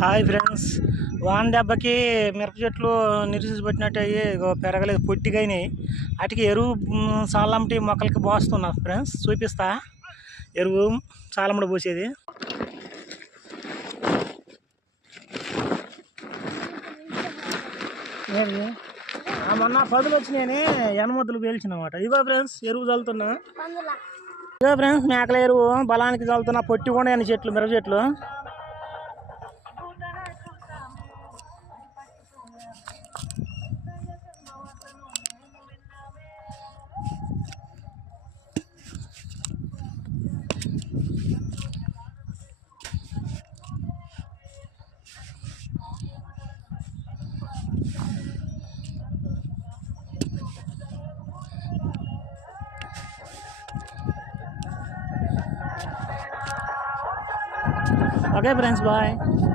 Hi friends, వాన దెబ్బకి మిరప చెట్లు నిరుసిపట్టినట్టు అయ్యి పెరగలేదు, పొట్టిగా అయినాయి. వాటికి ఎరువు సాలమ్మటి మొక్కలకి పోస్తున్నా ఫ్రెండ్స్, చూపిస్తా. ఎరువు సాలమ్మడి పోసేది. మొన్న పదులు వచ్చినాయని ఎనమొద్దులు పేల్చినమాట. ఇగో ఫ్రెండ్స్, ఎరువు చల్లుతున్నా. ఇగో ఫ్రెండ్స్, మేకల ఎరువు బలానికి చల్లుతున్నా. పొట్టి కూడా అని చెట్లు, మిరప చెట్లు. Okay friends, bye.